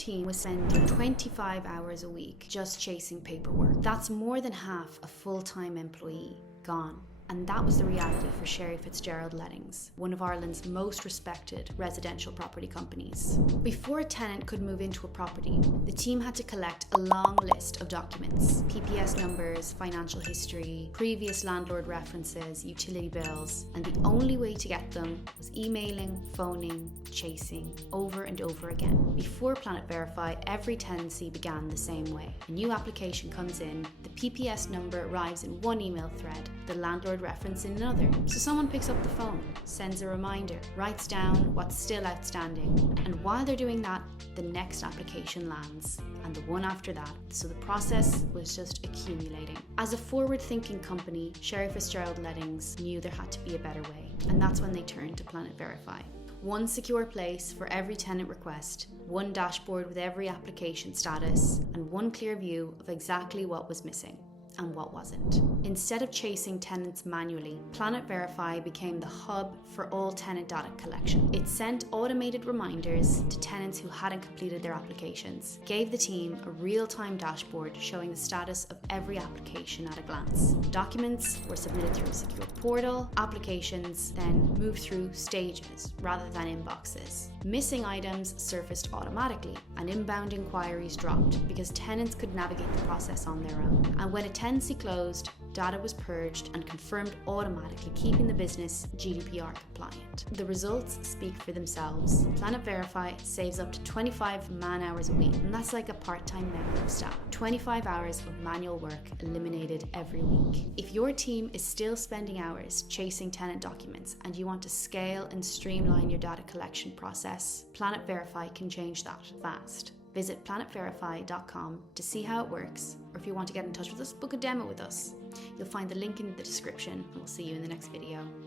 team was spending 25 hours a week just chasing paperwork. That's more than half a full-time employee gone. And that was the reality for Sherry FitzGerald Lettings, one of Ireland's most respected residential property companies. Before a tenant could move into a property, the team had to collect a long list of documents: PPS numbers, financial history, previous landlord references, utility bills, and the only way to get them was emailing, phoning, chasing, over and over again. Before PlanetVerify, every tenancy began the same way. A new application comes in, the PPS number arrives in one email thread, the landlord reference in another. So someone picks up the phone, sends a reminder, writes down what's still outstanding, and while they're doing that, the next application lands, and the one after that. So the process was just accumulating. As a forward-thinking company, Sherry FitzGerald Lettings knew there had to be a better way, and that's when they turned to PlanetVerify. One secure place for every tenant request, one dashboard with every application status, and one clear view of exactly what was missing and what wasn't. Instead of chasing tenants manually, PlanetVerify became the hub for all tenant data collection. It sent automated reminders to tenants who hadn't completed their applications, gave the team a real-time dashboard showing the status of every application at a glance. Documents were submitted through a secure portal, applications then moved through stages rather than inboxes. Missing items surfaced automatically, and inbound inquiries dropped because tenants could navigate the process on their own. And when a tenancy closed, data was purged and confirmed automatically, keeping the business GDPR compliant. The results speak for themselves. PlanetVerify saves up to 25 man-hours a week, and that's like a part-time member of staff. 25 hours of manual work eliminated every week. If your team is still spending hours chasing tenant documents and you want to scale and streamline your data collection process, PlanetVerify can change that fast. Visit PlanetVerify.com to see how it works, or if you want to get in touch with us, book a demo with us. You'll find the link in the description, and we'll see you in the next video.